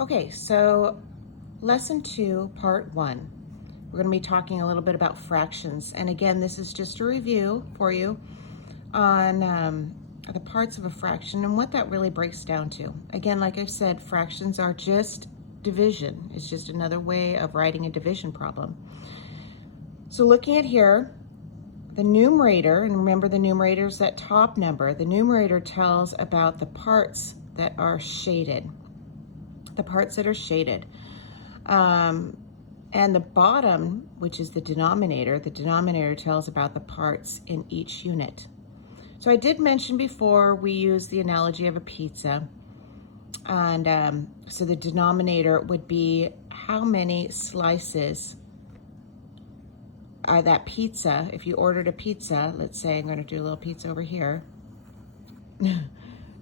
Okay, so lesson 2, part 1. We're going to be talking a little bit about fractions. And again, this is just a review for you on the parts of a fraction and what that really breaks down to. Again, like I've said, fractions are just division. It's just another way of writing a division problem. So looking at here, the numerator, and remember the numerator is that top number, the numerator tells about the parts that are shaded. The parts that are shaded. And the bottom, which is the denominator tells about the parts in each unit. So I did mention before we use the analogy of a pizza. And so the denominator would be how many slices are that pizza. If you ordered a pizza, let's say I'm going to do a little pizza over here.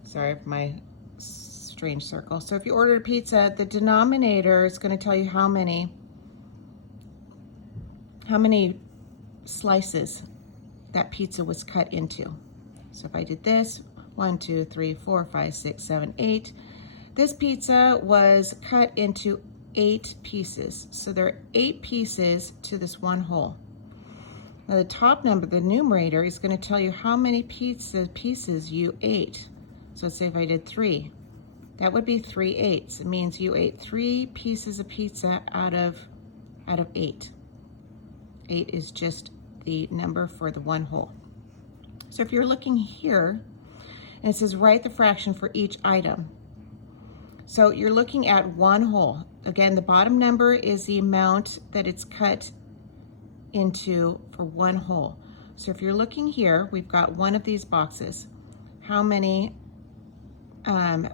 Sorry for my strange circle. So if you ordered a pizza, the denominator is going to tell you how many slices that pizza was cut into. So if I did this, 1, 2, 3, 4, 5, 6, 7, 8. This pizza was cut into 8 pieces. So there are 8 pieces to this one whole. Now the top number, the numerator, is going to tell you how many pieces you ate. So let's say if I did 3, that would be 3/8. It means you ate 3 pieces of pizza out of 8. 8 is just the number for the one whole. So if you're looking here, and it says write the fraction for each item. So you're looking at one whole. Again, the bottom number is the amount that it's cut into for one whole. So if you're looking here, we've got one of these boxes. How many have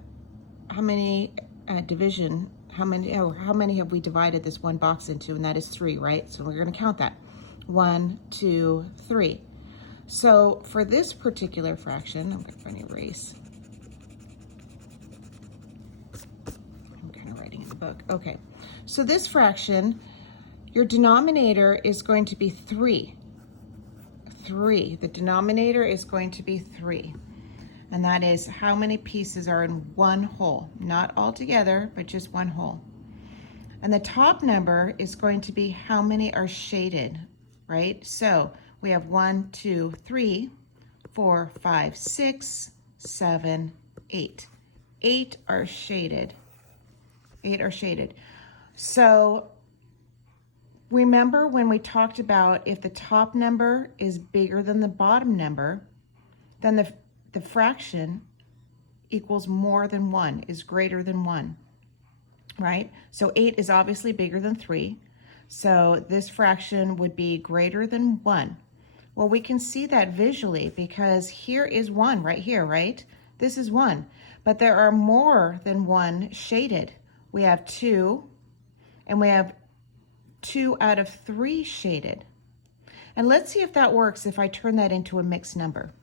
we divided this one box into? And that is 3, right? So we're going to count that. 1, 2, 3. So for this particular fraction, I'm going to erase. I'm kind of writing in the book. Okay. So this fraction, your denominator is going to be 3. 3. The denominator is going to be 3. And that is how many pieces are in one whole. Not all together, but just one whole. And the top number is going to be how many are shaded, right? So we have 1, 2, 3, 4, 5, 6, 7, 8. 8 are shaded. 8 are shaded. So remember when we talked about if the top number is bigger than the bottom number, then the fraction equals more than 1, is greater than 1, right? So 8 is obviously bigger than 3. So this fraction would be greater than 1. Well, we can see that visually because here is 1 right here, right? This is 1, but there are more than 1 shaded. We have 2, and we have 2 out of 3 shaded. And let's see if that works if I turn that into a mixed number.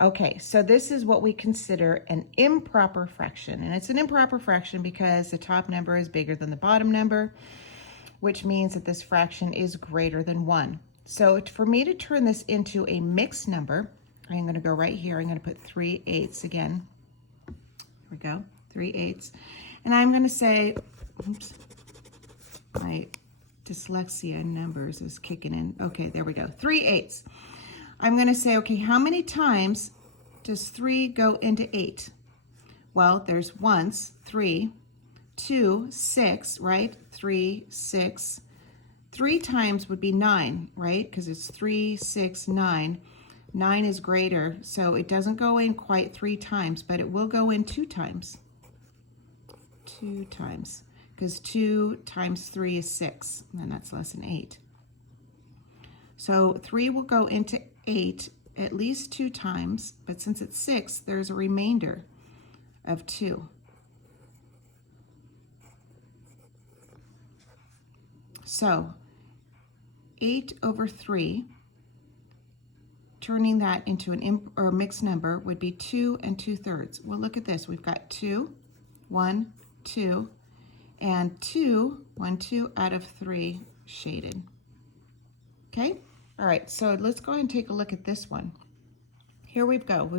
Okay, so this is what we consider an improper fraction. And it's an improper fraction because the top number is bigger than the bottom number, which means that this fraction is greater than 1. So for me to turn this into a mixed number, I'm going to go right here. I'm going to put 3/8 again. Here we go, 3/8. And I'm going to say, oops, my dyslexia in numbers is kicking in. Okay, there we go, 3/8. I'm going to say, okay, how many times does 3 go into 8? Well, there's once, 3, 2, 6, right? 3, 6. 3 times would be 9, right? Because it's 3, 6, 9. 9 is greater, so it doesn't go in quite 3 times, but it will go in 2 times. 2 times, because 2 times 3 is 6, and that's less than 8. So 3 will go into 8 at least 2 times, but since it's 6, there's a remainder of 2. So 8/3, turning that into a mixed number would be 2 2/3. Well, look at this. We've got 2, 1, 2, and 2, 1, 2 out of 3 shaded. Okay? All right, so let's go ahead and take a look at this one. Here we've got,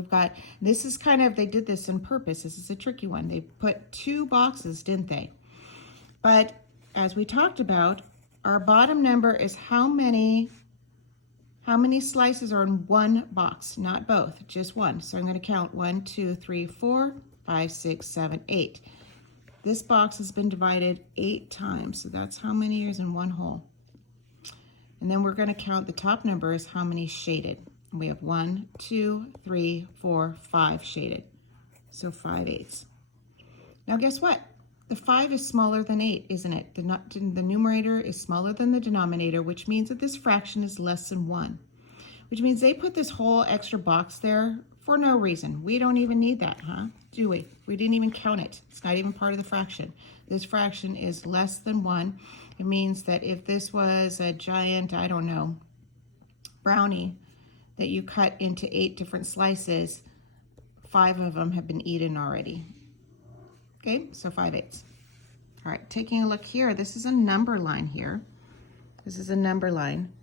this is kind of, they did this on purpose. This is a tricky one. They put 2 boxes, didn't they? But as we talked about, our bottom number is how many slices are in one box, not both, just one. So I'm going to count 1, 2, 3, 4, 5, 6, 7, 8. This box has been divided 8 times, so that's how many is in one hole. And then we're going to count the top number is how many shaded. We have 1, 2, 3, 4, 5 shaded. So 5/8. Now guess what? The 5 is smaller than 8, isn't it? The numerator is smaller than the denominator, which means that this fraction is less than 1. Which means they put this whole extra box there for no reason. We don't even need that, huh? Do we? We didn't even count it. It's not even part of the fraction. This fraction is less than 1. It means that if this was a giant, I don't know, brownie that you cut into 8 different slices, 5 of them have been eaten already. Okay, so 5/8. All right, taking a look here, this is a number line here. This is a number line.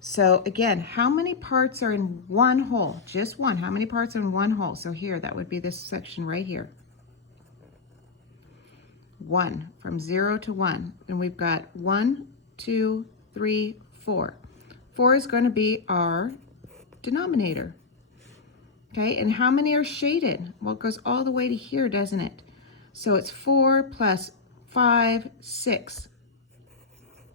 So again, how many parts are in one hole? Just one. How many parts are in one hole? So here, that would be this section right here. 1, from 0 to 1. And we've got 1, 2, 3, 4. 4 is going to be our denominator. Okay, and how many are shaded? Well, it goes all the way to here, doesn't it? So it's 4 plus 5, 6.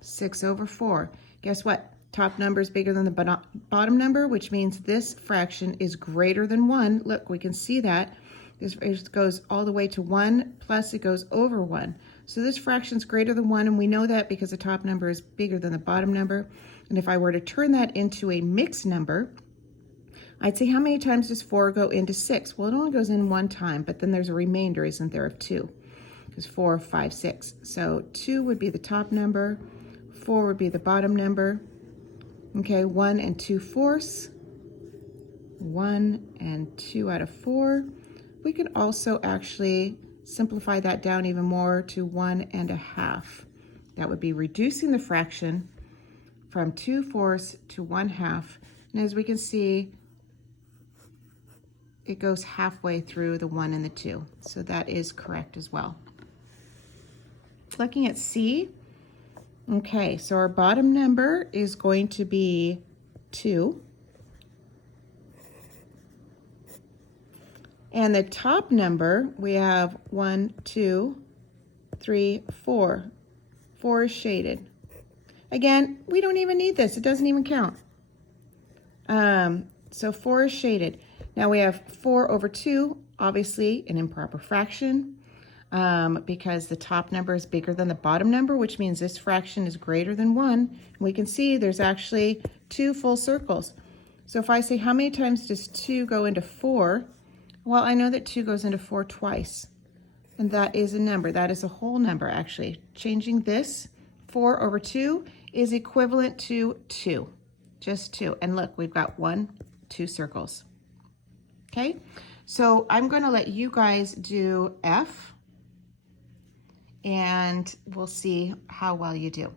6/4. Guess what? Top number is bigger than the bottom number, which means this fraction is greater than 1. Look, we can see that. This goes all the way to 1, plus it goes over 1. So this fraction is greater than 1, and we know that because the top number is bigger than the bottom number. And if I were to turn that into a mixed number, I'd say how many times does 4 go into 6? Well, it only goes in one time, but then there's a remainder, isn't there, of 2? Because 4, 5, 6. So 2 would be the top number, 4 would be the bottom number. Okay, 1 and 2/4. 1 and 2/4. We could also actually simplify that down even more to 1 1/2. That would be reducing the fraction from 2/4 to 1/2. And as we can see, it goes halfway through the 1 and the 2. So that is correct as well. Looking at C, okay, so our bottom number is going to be 2. And the top number, we have 1, 2, 3, 4. 4 is shaded. Again, we don't even need this. It doesn't even count. So 4 is shaded. Now we have 4/2, obviously an improper fraction, because the top number is bigger than the bottom number, which means this fraction is greater than 1. And we can see there's actually 2 full circles. So if I say how many times does 2 go into 4, well, I know that 2 goes into 4 twice. And that is a number. That is a whole number, actually. Changing this, 4/2, is equivalent to 2. Just 2. And look, we've got 1, 2 circles. Okay, so I'm going to let you guys do F, and we'll see how well you do.